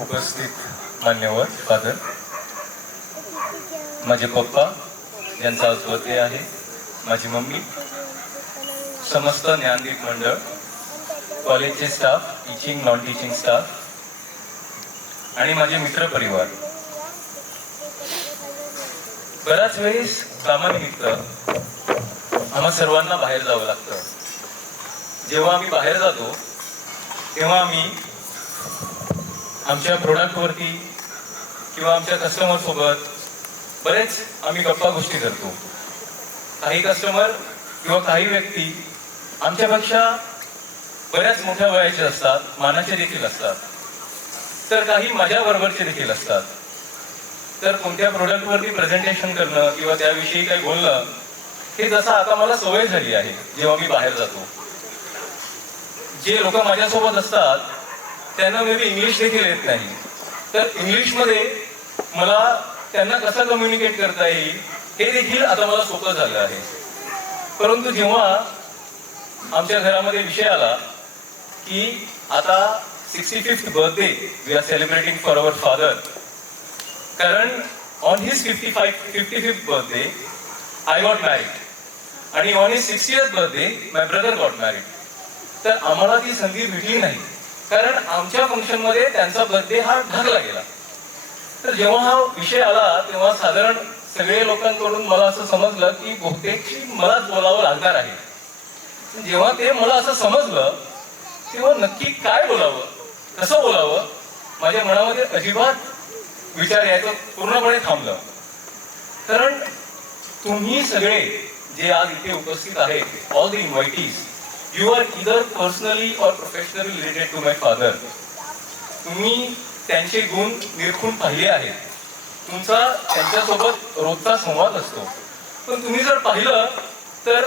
उपस्थित मान्यवर फादर, माझे पप्पा यांचा आज बर्थडे आहे, माझी मम्मी, समस्त ज्ञानदीप मंडळ, कॉलेजचे staff, teaching non teaching staff आणि माझे मित्र परिवार. बऱ्याच वेळेस कामानिमित्त आम्हा सर्वांना बाहेर जावं लागतं. जेव्हा आम्ही बाहेर जातो तेव्हा आम्ही आमच्या प्रोडक्टवरती किंवा आमच्या कस्टमरसोबत बरेच आम्ही गप्पा गोष्टी करतो. काही कस्टमर किंवा काही व्यक्ती आमच्यापेक्षा बऱ्याच मोठ्या वयाचे असतात, मानाचे देखील असतात, तर काही माझ्याबरोबरचे देखील असतात. तर कोणत्या प्रोडक्टवरती प्रेझेंटेशन करणं किंवा त्याविषयी काही बोलणं हे जसं आता मला सवय झाली आहे. जेव्हा मी बाहेर जातो, जे लोक माझ्यासोबत असतात त्यांना मे बी इंग्लिश देखील येत नाही, तर इंग्लिशमध्ये मला त्यांना कसं कम्युनिकेट करता येईल हे देखील आता मला सोपं झालं आहे. परंतु जेव्हा आमच्या घरामध्ये विषय आला की आता 65th birthday we are celebrating for our father, कारण on his 55th birthday I got married आणि on his 60th birthday my brother got married. तर आम्हाला ती संधी भेटली नाही, कारण आमच्या फंक्शनमध्ये त्यांचा बर्थडे हा ढकलला गेला. तर जेव्हा हा विषय आला तेव्हा साधारण सगळे लोकांकडून मला असं समजलं की बहुतेक मलाच बोलावं लागणार आहे. जेव्हा ते मला असं समजलं तेव्हा नक्की काय बोलावं, कसं बोलावं, माझ्या मनामध्ये अजिबात विचार यायचं पूर्णपणे थांबलं. कारण तुम्ही सगळे जे आज इथे उपस्थित आहेत, all the invitees, you are either personally or professionally related to my father. तुम्ही त्यांचे गुण निरखून पाहिले आहेत, तुमचा त्यांच्यासोबत रोजचा संवाद असतो. पण तुम्ही जर पाहिलं तर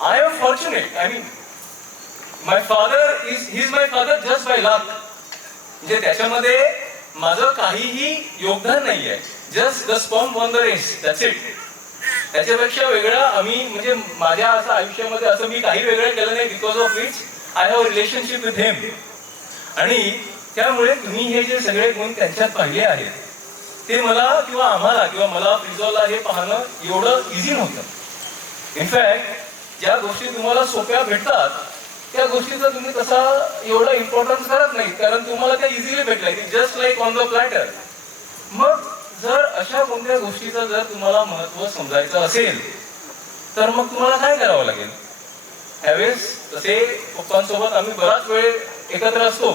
I am fortunate, I mean my father is my father just by luck. म्हणजे त्याच्यामध्ये माझं काहीही योगदान नाही आहे, just the sperm on the race, that's it. त्याच्यापेक्षा वेगळं आम्ही, म्हणजे माझ्या असं आयुष्यामध्ये असं मी काही वेगळं केलं नाही, because of which I have relationship with him. आणि त्यामुळे तुम्ही हे जे सगळे गुण त्यांच्यात पाहिले आहेत ते मला किंवा आम्हाला किंवा मला फ्रिजॉला हे पाहणं एवढं इझी नव्हतं. इनफॅक्ट ज्या गोष्टी तुम्हाला सोप्या भेटतात त्या गोष्टीचा तुम्ही तसा एवढा इम्पॉर्टन्स करत नाही, कारण तुम्हाला त्या इझिली भेटल्या, just like on the platter. मग जर अशा कोणत्या गोष्टीचं जर तुम्हाला महत्त्व समजायचं असेल तर मग तुम्हाला काय करावं लागेल. त्यावेळेस तसे पप्पांसोबत आम्ही बराच वेळ एकत्र असतो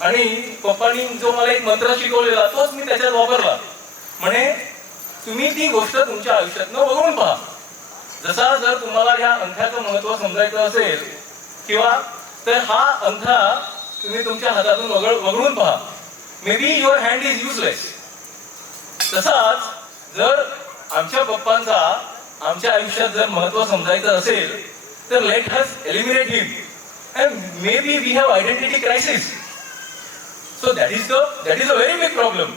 आणि पप्पांनी जो मला एक मंत्र शिकवलेला तोच मी त्याच्यात वापरला. म्हणे तुम्ही ती गोष्ट तुमच्या आयुष्यातनं बघून पहा. जसा जर तुम्हाला या अंगठ्याचं महत्त्व समजायचं असेल किंवा तर हा अंगठा तुम्ही तुमच्या हातातून वगळून पहा. May be your hand is useless. तसाच जर आमच्या पप्पांचा आमच्या आयुष्यात जर महत्त्व समजायचं असेल तर let us eliminate him and maybe we have identity crisis. So that is a very big problem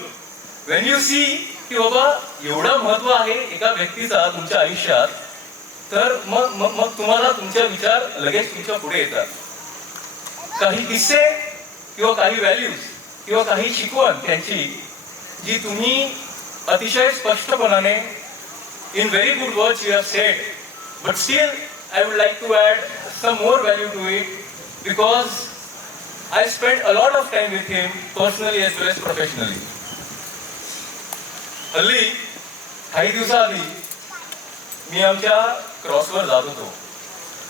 when you see की बाबा एवढं महत्व आहे एका व्यक्तीचा तुमच्या आयुष्यात, तर मग तुम्हाला तुमचे विचार लगेच तुमच्या पुढे येतात. काही किस्से किंवा काही व्हॅल्यूज किंवा काही शिकवण त्यांची जी तुम्ही अतिशय स्पष्टपणाने in very good words you have said, but still I would like to add some more value to it because I spent a lot of time with him personally as well as professionally. हल्ली काही दिवसाआधी मी आमच्या क्रॉसवर जात होतो.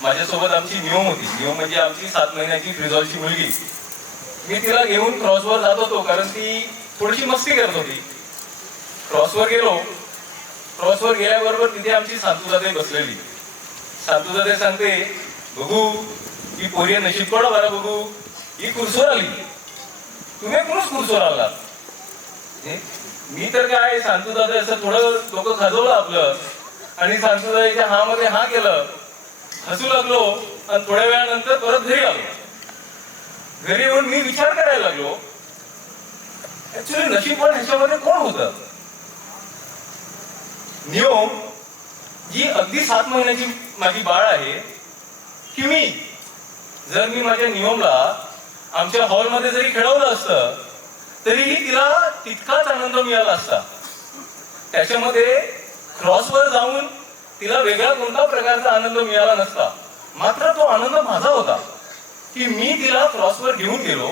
माझ्यासोबत आमची नियम होती. नियम म्हणजे आमची 7 महिन्याची फ्रिजॉलची मुलगी. मी तिला घेऊन क्रॉसवर जात होतो कारण ती थोडीशी मस्ती करत होती. क्रॉसवर गेलो. क्रॉसवर गेल्याबरोबर तिथे आमची सांतूजाते बसलेली. सांतूजाते सांगते, बघू ही पोरी नशीब पडा बरं, बघू ही खुर्सवर आली, तुम्ही कोणच खुर्सवर आला. मी तर काय सांतूदादा असं थोडं डोकं खाजवलं आपलं आणि सांतूदाच्या हा मध्ये हा केलं, हसू लागलो आणि थोड्या वेळानंतर परत घरी आलो. घरी येऊन मी विचार करायला लागलो, ऍक्च्युली नशीबवान ह्याच्यामध्ये कोण होतं. नियम जी अगदी 7 महिन्याची माझी बाळ आहे की जर मी माझ्या नियमला आमच्या हॉलमध्ये जरी खेळवलं असतं तरीही तिला तितकाच आनंद मिळाला असता. त्याच्यामध्ये क्रॉसवर जाऊन तिला वेगळा कोणता प्रकारचा आनंद मिळाला नसता. मात्र तो आनंद माझा होता की मी तिला क्रॉसवर घेऊन गेलो,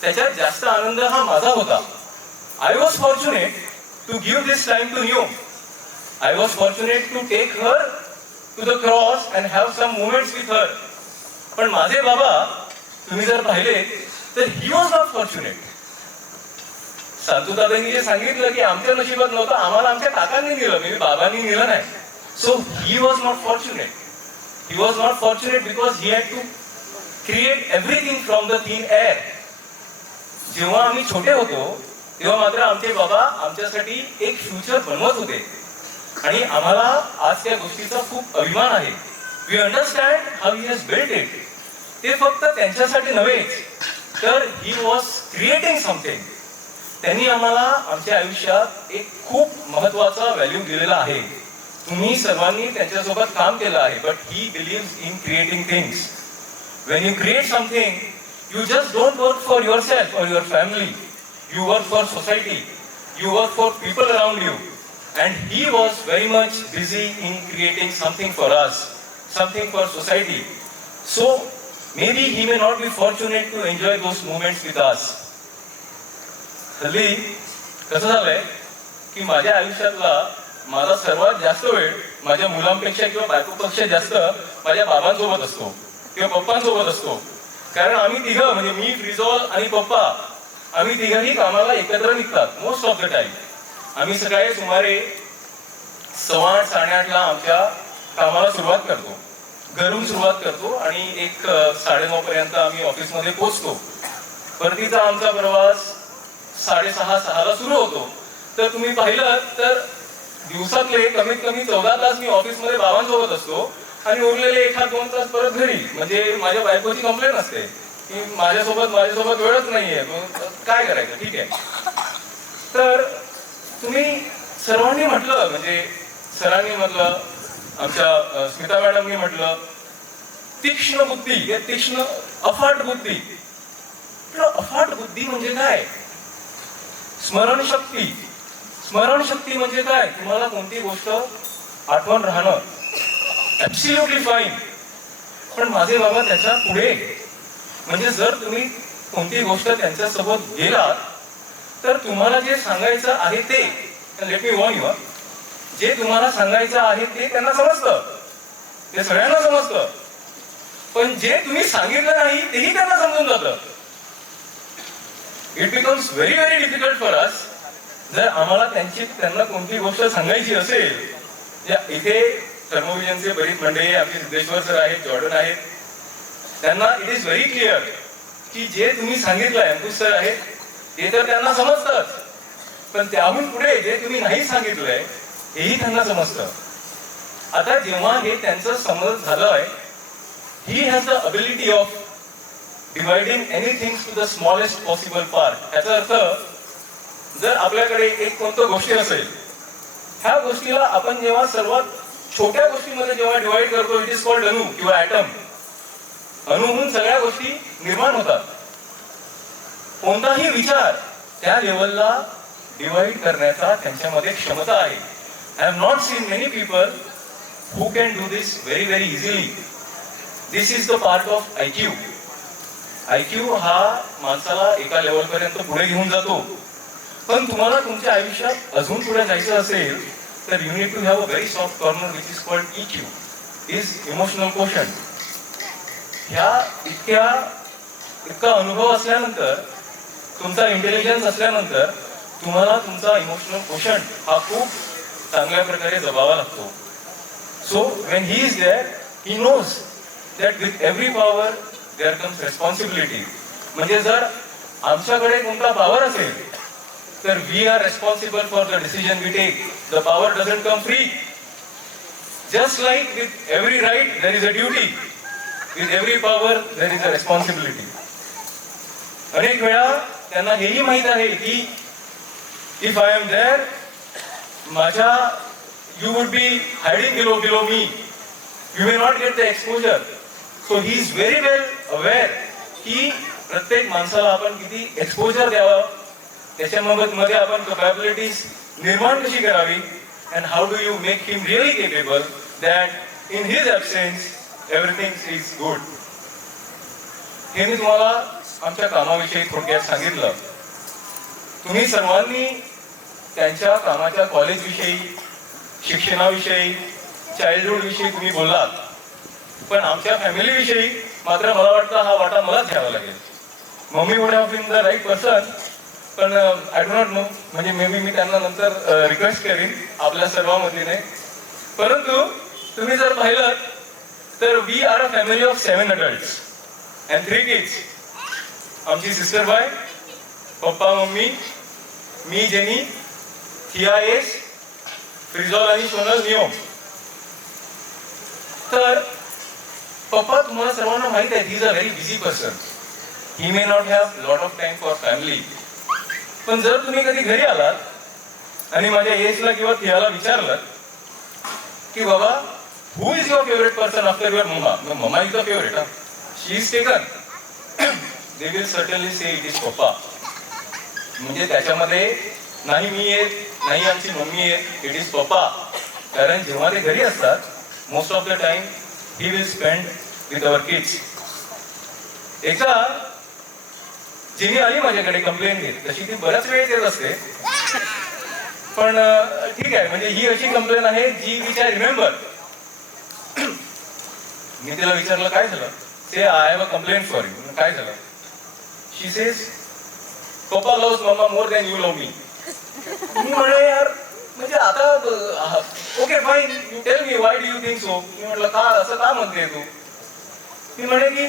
त्याच्यात जास्त आनंद हा माझा होता. I was fortunate to give this time to new. I was fortunate to take her to the cross and have some moments with her. पण माझे बाबा तुम्ही जर पाहिले तर ही वॉज नॉट फॉर्च्युनेट. सांतूदादांनी जे सांगितलं की आमच्या नशिबात नव्हतं, आम्हाला आमच्या काकांनी दिलं, मी बाबांनी दिलं नाही. So he was not fortunate. He was not fortunate because he had to create everything from the thin air. जेव्हा आम्ही छोटे होतो तेव्हा मात्र आमचे बाबा आमच्यासाठी एक फ्युचर बनवत होते आणि आम्हाला आज त्या गोष्टीचा खूप अभिमान आहे. We understand how he has built it. ते फक्त त्यांच्यासाठी नव्हेच तर ही वॉज क्रिएटिंग समथिंग. त्यांनी आम्हाला आमच्या आयुष्यात एक खूप महत्वाचा व्हॅल्यू दिलेला आहे. तुम्ही सर्वांनी त्यांच्यासोबत काम केलं आहे, but he believes in creating things. When you create something, you just don't work for yourself or your family. You work for society. You work for people around you. And he was very much busy in creating something for us, something for society. So maybe he may not be fortunate to enjoy those moments with us. हल्ली कसं झालंय की माझ्या आयुष्यातला माझा सर्वात जास्त वेळ माझ्या मुलांपेक्षा किंवा बायकोपेक्षा जास्त माझ्या बाबांसोबत असतो किंवा पप्पांसोबत असतो. कारण आम्ही तिघं म्हणजे मी, फ्रिजॉल आणि पप्पा आम्ही तिघंही कामाला एकत्र निघतात मोस्ट ऑफ द टाइम. आम्ही सकाळी सुमारे 8:15 8:30ला आमच्या कामाला सुरुवात करतो, घरून सुरुवात करतो आणि 9:30 पर्यंत आम्ही ऑफिसमध्ये पोहोचतो. परतीचा आमचा प्रवास 6:30 6ला सुरू होतो. तर तुम्ही पाहिलं तर दिवसातले कमीत कमी 14 तास मी ऑफिसमध्ये बाबांसोबत असतो आणि उरलेले 1-2 तास परत घरी. म्हणजे माझ्या बायकोची कंप्लेंट असते की माझ्यासोबत वेळच नाहीये, काय करायचं. ठीक आहे. तर तुम्ही सर्वांनी म्हटलं, म्हणजे सरांनी म्हटलं, आमच्या स्मिता मॅडमनी म्हटलं, तीक्ष्ण बुद्धी, तीक्ष्ण अफाट बुद्धी. अफाट बुद्धी म्हणजे काय? स्मरणशक्ती. स्मरणशक्ती म्हणजे काय? तुम्हाला कोणती गोष्ट आठवण राहणं, ऍब्सोल्युटली फाईन. पण माझे बाबा त्याच्या पुढे, म्हणजे जर तुम्ही कोणती गोष्ट त्यांच्यासोबत गेलात तर तुम्हाला जे सांगायचं आहे ते, लेट मी वॉर्न यू, जे तुम्हाला सांगायचं आहे ते त्यांना समजतं, ते सगळ्यांना समजतं. पण जे तुम्ही सांगितलं नाही तेही त्यांना समजून जातं. It becomes very very difficult for us. जर आम्हाला त्यांना कोणती गोष्ट सांगायची असेल, इथे थर्मोविजनचे बरीच मंडळी, आमचे सिद्धेश्वर सर आहेत, जॉर्डन आहेत, त्यांना इट इज व्हेरी क्लिअर की जे तुम्ही सांगितलंय, अंकुश सर आहेत, ते तर त्यांना समजतंच, पण त्याहून पुढे जे तुम्ही नाही सांगितलंय हेही त्यांना समजतं. आता जेव्हा हे त्यांचं समज झालंय, he has the ability of dividing anything to the smallest possible part. याचा अर्थ जर आपल्याकडे एक कोणतं गोष्टी असेल, ह्या गोष्टीला आपण जेव्हा सर्वात छोट्या गोष्टीमध्ये जेव्हा डिवाइड करतो, इट इज कॉल्ड अणू किंवा ऍटम. अणूहून सगळ्या गोष्टी निर्माण होतात. कोणताही विचार त्या लेवलला डिवाइड करण्याचा त्यांच्यामध्ये क्षमता आहे. I have not seen many people who can do this very very easily. This is the part of IQ. IQ हा माणसाला एका लेवलपर्यंत पुढे घेऊन जातो. पण तुम्हाला तुमच्या आयुष्यात अजून पुढे जायचं असेल तर you need to have a very soft corner which is called EQ, is emotional quotient. ह्या इतका अनुभव असल्यानंतर, तुमचा इंटेलिजन्स असल्यानंतर तुम्हाला तुमचा इमोशनल क्वोशंट हा खूप चांगल्या प्रकारे जपावा लागतो. So when he is there, he knows that with every power there comes responsibility. म्हणजे जर आमच्याकडे कोणता पॉवर असेल तर we are responsible for the decision we take. The power doesn't come free. Just like with every right there is a duty, with every power there is a responsibility. अनेक वेळा त्यांना हेही माहित आहे की if I am there, you would be hiding below me, you may not get the exposure. So he is very well aware की प्रत्येक माणसाला आपण किती एक्सपोजर द्यावं त्याच्यामध्ये आपण कॅपॅबिलिटीज निर्माण कशी करावी and how do you make him really capable that in his absence everything is good. हे मी तुम्हाला आमच्या कामाविषयी थोडक्यात सांगितलं. तुम्ही सर्वांनी त्यांच्या कामाच्या कॉलेजविषयी, शिक्षणाविषयी, चाइल्डहूडविषयी तुम्ही बोललात, पण आमच्या फॅमिलीविषयी मात्र मला वाटतं हा वाटा मलाच घ्यावा लागेल. Mummy would have been the right person, पण आय डो नॉट नो, म्हणजे मे बी मी त्यांना नंतर रिक्वेस्ट करीन आपल्या सर्वांमधीने. परंतु तुम्ही जर पाहिलं तर we are a family of 7 adults and 3 kids. आमची सिस्टर बाय, पप्पा मम्मी, मी जेनी, थिया एस, फ्रिझॉल आणि सोनल नियोम. तर पप्पा तुम्हाला सर्वांना माहित आहे, he is a very busy person. He may not have lot of time for family. पण जर तुम्ही कधी घरी आलात आणि माझ्या एजला किंवा थियाला विचारलं की बाबा who is your favourite person after your mamma, mamma is the favourite, she is taken, they will certainly say it is papa. म्हणजे त्याच्यामध्ये नाही मी आहे, नाही आमची मम्मी आहे, इट इज पप्पा. कारण जेव्हा ते घरी असतात, most of the time he will spend with our kids. एकदा जिनी आली माझ्याकडे कंप्लेंट घेत, तशी ती बऱ्याच वेळेस येत असते, पण ठीक आहे, म्हणजे ही अशी कंप्लेंट आहे जी विच आय रिमेंबर. मी तिला विचारलं काय झालं, say I have a complaint for you. काय झालं? She says papa loves mamma more than you love me. मी म्हणे यार, म्हणजे आता okay fine, you tell me why do you think so. मी म्हटलं का असं का म्हणते तू? मी म्हणे की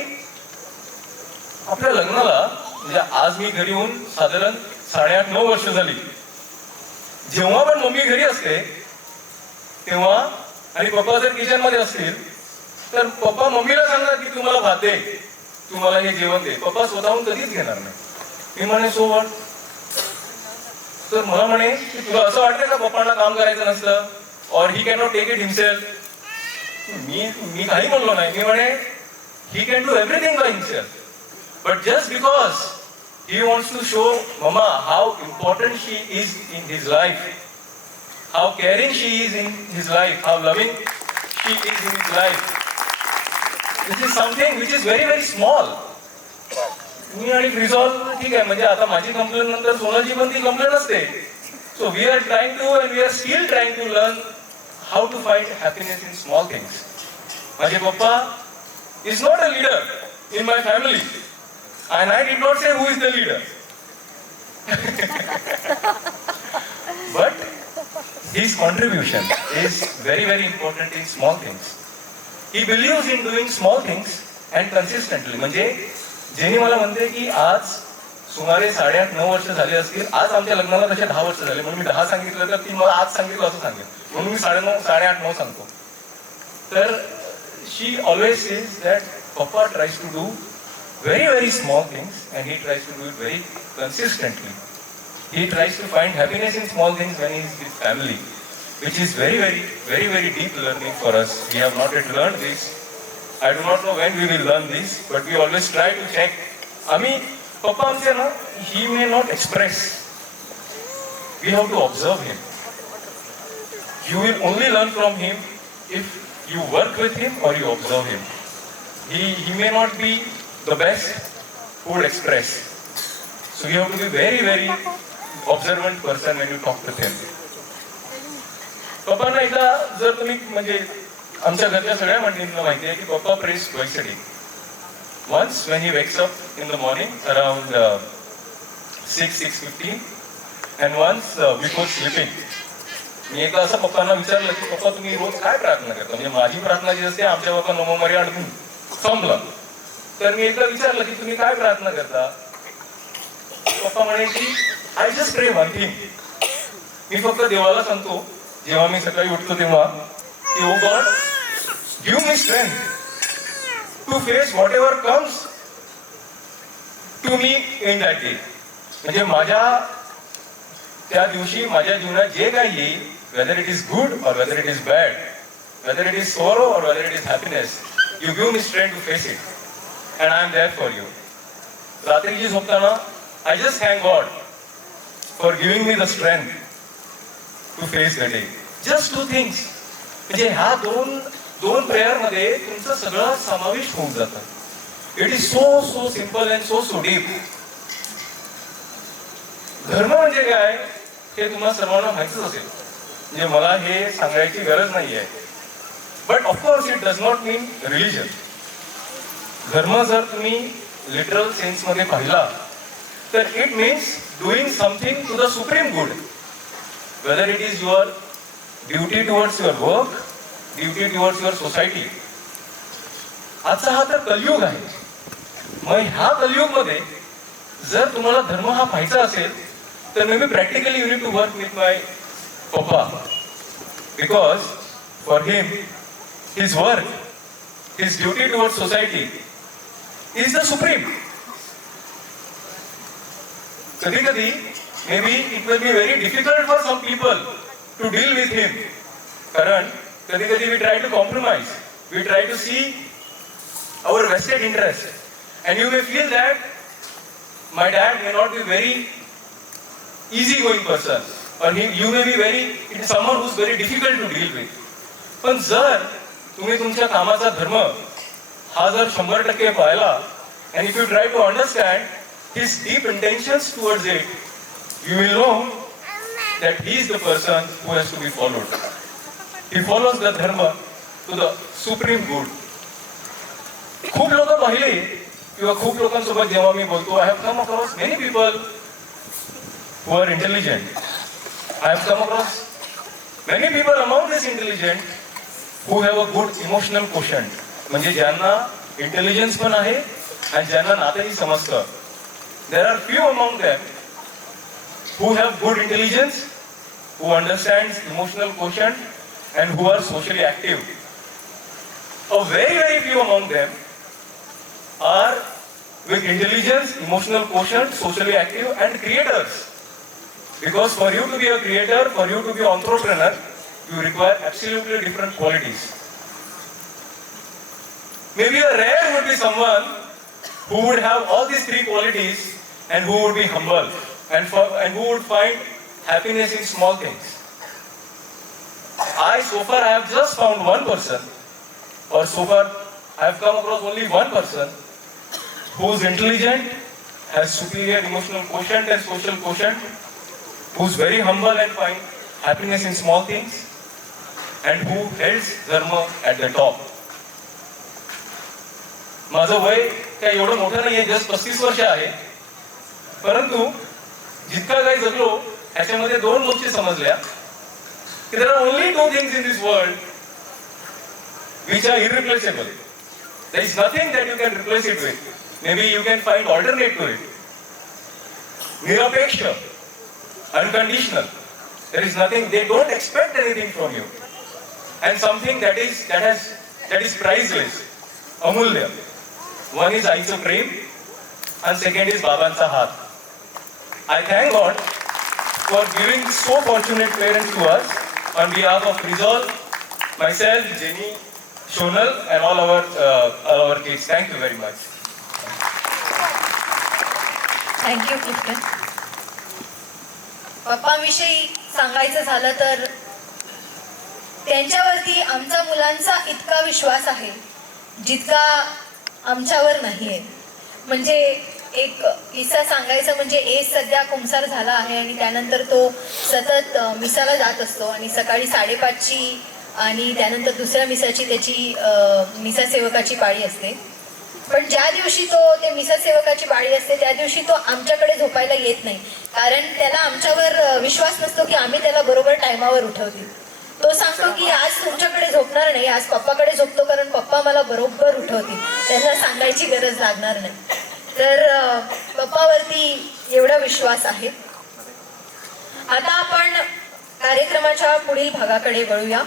आपल्या लग्नाला, म्हणजे आज मी घरी येऊन साधारण 8.5-9 वर्ष झाली. जेव्हा पण मम्मी घरी असते तेव्हा आणि पप्पा जर किचन मध्ये असतील तर पप्पा मम्मीला सांगणार की तू मला भात दे, तू मला हे जेवण दे. पप्पा स्वतःहून कधीच घेणार नाही. मी म्हणे सो व्हॉट? तर मला म्हणे की तुला असं वाटतंय का पप्पांना काम करायचं नसतं, or he can not take it himself. मी काही म्हणलो नाही. मी म्हणे he can do everything by himself, but just because he wants to show mama how important she is in his life, how caring she is in his life, how loving she is in his life. This is something which is very very small. मी आणि resolve ठीक आहे, म्हणजे आता माझी complaint नंतर सोनाची पण ती complaint असते. So we are trying to and we are still trying to learn how to find happiness in small things. माझे पप्पा is not a leader in my family. And I did not say who is the leader. But his contribution is very very important in small things. He believes in doing small things and consistently. म्हणजे jenny मला म्हणते की आज सुमारे 8.5-9 वर्ष झाले असतील. आज आमच्या लग्नाला तसे 10 वर्ष झाले, म्हणून मी 10 सांगितलं तर ती मला आज सांगितलं असं सांगेल, म्हणून मी 8.5-9 सांगतो. तर she always says that papa tries to do very very small things and he tries to do it very consistently. He tries to find happiness in small things when he is with family, which is very deep learning for us. We have not yet learned this. I do not know when we will learn this, but we always try to check. आम्ही पप्पा आमचे ना, he may not express, we have to observe him. You will only learn from him if you work with him or you observe him. He may not be the best who would express. So you have to be very observant person when you talk to him. पप्पांना एकदा जर तुम्ही, म्हणजे आमच्या घरच्या सगळ्या मंडळींना माहिती आहे की पप्पा press twice a day. Once when he wakes up in the morning around 6:50 and once before sleeping. मी एकदा असं पप्पांना विचारलं की पप्पा तुम्ही रोज काय प्रार्थना करता? म्हणजे माझी प्रार्थना जी असते आमच्या बाबा नमो मर्या अडकून संपलं. तर मी एकदा विचारलं की तुम्ही काय प्रार्थना करता? पप्पा म्हणे की I just pray one thing. मी फक्त देवाला सांगतो जेव्हा मी सकाळी उठतो तेव्हा की oh God give me strength to face whatever comes to me in that day. म्हणजे माझ्या त्या दिवशी माझ्या जीवनात जे काही येईल, whether it is good or whether it is bad, whether it is sorrow or whether it is happiness, you give me strength to face it. And I am there for you. रात्रीची झोपताना I just thank God for giving me the strength to face the day. Just two things. म्हणजे ह्या दोन प्रेयरमध्ये तुमचं सगळं समाविष्ट होऊन जातं. It is so simple and so deep. धर्म म्हणजे काय हे तुम्हाला सर्वांना माहितीच असेल, म्हणजे मला हे सांगायची गरज नाही आहे. But of course it does not mean religion. धर्म जर तुम्ही लिटरल सेन्समध्ये पाहिला तर it means doing something to the supreme good, whether it is your duty towards your work, duty towards your society. आजचा हा तर कलियुग आहे. मग ह्या कलियुगमध्ये जर तुम्हाला धर्म हा पाहायचा असेल तर maybe practically you need to work with my papa, because for him his work, his duty towards society is the supreme. कधी कधी maybe it will be very difficult for some people to deal with him, कारण कधी कधी we try to compromise, we try to see our vested interest, and you may feel that my dad may not be very easy going person, or you may be it is someone who is very difficult to deal with. पण जर तुम्ही तुमच्या कामाचा धर्म हा जर 100% पाहिला, and if you try to understand his deep intentions towards it, you will know that he is the person who has to be followed. He follows the dharma to the supreme good. खूप लोक पाहिले किंवा खूप लोकांसोबत जेव्हा मी बोलतो, I have come across many people who are intelligent. I have come across many people among this intelligent who have a good emotional quotient, म्हणजे ज्यांना इंटेलिजन्स पण आहे आणि ज्यांना नातेही समजतं. There are few among them who have good intelligence, who understands emotional quotient and who are socially active. A very few among them are with intelligence, emotional quotient, socially active and creators. Because for you to be a creator, for you to be an entrepreneur, you require absolutely different qualities. Maybe a rare would be someone who would have all these three qualities and who would be humble and who would find happiness in small things. So far I have just found one person, or so far I have come across only one person who is intelligent, has superior emotional quotient and social quotient, who is very humble and find happiness in small things, and who holds dharma at the top. माझं वय काही एवढं मोठं नाही आहे, just 35 वर्ष आहे, परंतु जितका काही जगलो ह्याच्यामध्ये दोन गोष्टी समजल्या. There are only two things in this world which are irreplaceable. There is nothing that you can replace it with. Maybe you can find alternate to it. Nirapeksha, unconditional. There is nothing. They don't expect anything from you. And something that is priceless, amulya. One is Aiचं Prem, and second is Babanचा हात. I thank God for giving so fortunate parents to us. On behalf of Rizal, myself, Jenny, Shonal, and all our kids, thank you very much. Thank you, Clifton. पप्पांविषयी सांगायचं झालं तर त्यांच्यावरती आमच्या मुलांचा इतका विश्वास आहे जितका आमच्यावर नाहीये. म्हणजे एक किस्सा सांगायचं म्हणजे एस सध्या कुंसार झाला आहे आणि त्यानंतर तो सतत मिसाला जात असतो आणि सकाळी 5:30ची आणि त्यानंतर दुसऱ्या मिसाची त्याची मिसा सेवकाची पाळी असते. पण ज्या दिवशी ते मिसा सेवकाची पाळी असते त्या दिवशी तो आमच्याकडे झोपायला येत नाही, कारण त्याला आमच्यावर विश्वास नसतो की आम्ही त्याला बरोबर टायमावर उठवतील. तो सांगतो की आज तुमच्याकडे झोपणार नाही, आज पप्पाकडे झोपतो, कारण पप्पा मला बरोबर उठवतील, त्यांना सांगायची गरज लागणार नाही. तर पप्पावरती एवढा विश्वास आहे. आता आपण कार्यक्रमाच्या पुढील भागाकडे वळूया.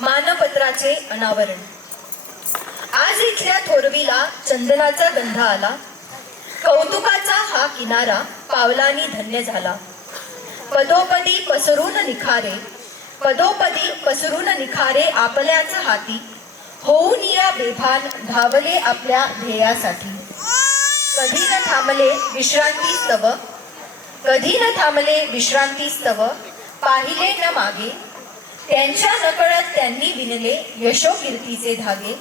मानपत्राचे अनावरण. आज इथल्या थोरवीला चंदनाचा गंध आला, कौतुकाचा हा किनारा पावलांनी धन्य झाला. पदोपदी पसरून निखारे, पदोपदी पसरून निखारे आपल्याच हाती, होऊन या बेभान धावले आपल्या ध्येयासाठी. कधी न थांबले विश्रांती स्तव, कधी न थांबले विश्रांती स्तव पाहिले न मागे, त्यांच्या नकळत त्यांनी विणले यशोकीर्तीचे धागे,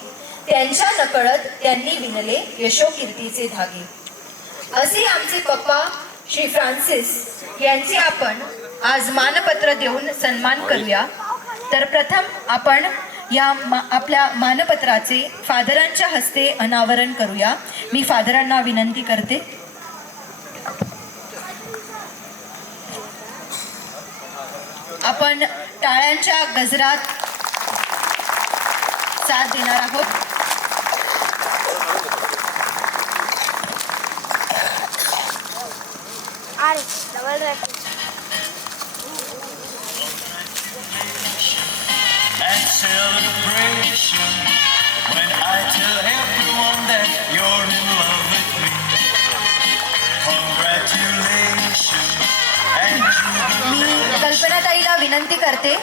त्यांच्या नकळत त्यांनी विणले यशोकीर्तीचे धागे. असे आमचे पप्पा श्री फ्रान्सिस यांचे आपण आज मानपत्र देऊन सन्मान करूया. तर प्रथम आपण आपल्या मानपत्राचे फादरांच्या हस्ते अनावरण करूया. मी फादरांना विनंती करते. आपण टाळ्यांच्या गजरात साथ देणार आहोत. And celebration when I tell everyone that you're in love with me. Congratulations and मी कल्पनाताईला विनंती करते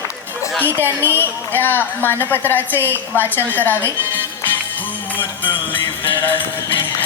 की त्यांनी या मानपत्राचे वाचन करावे. who would believe that I could be happy?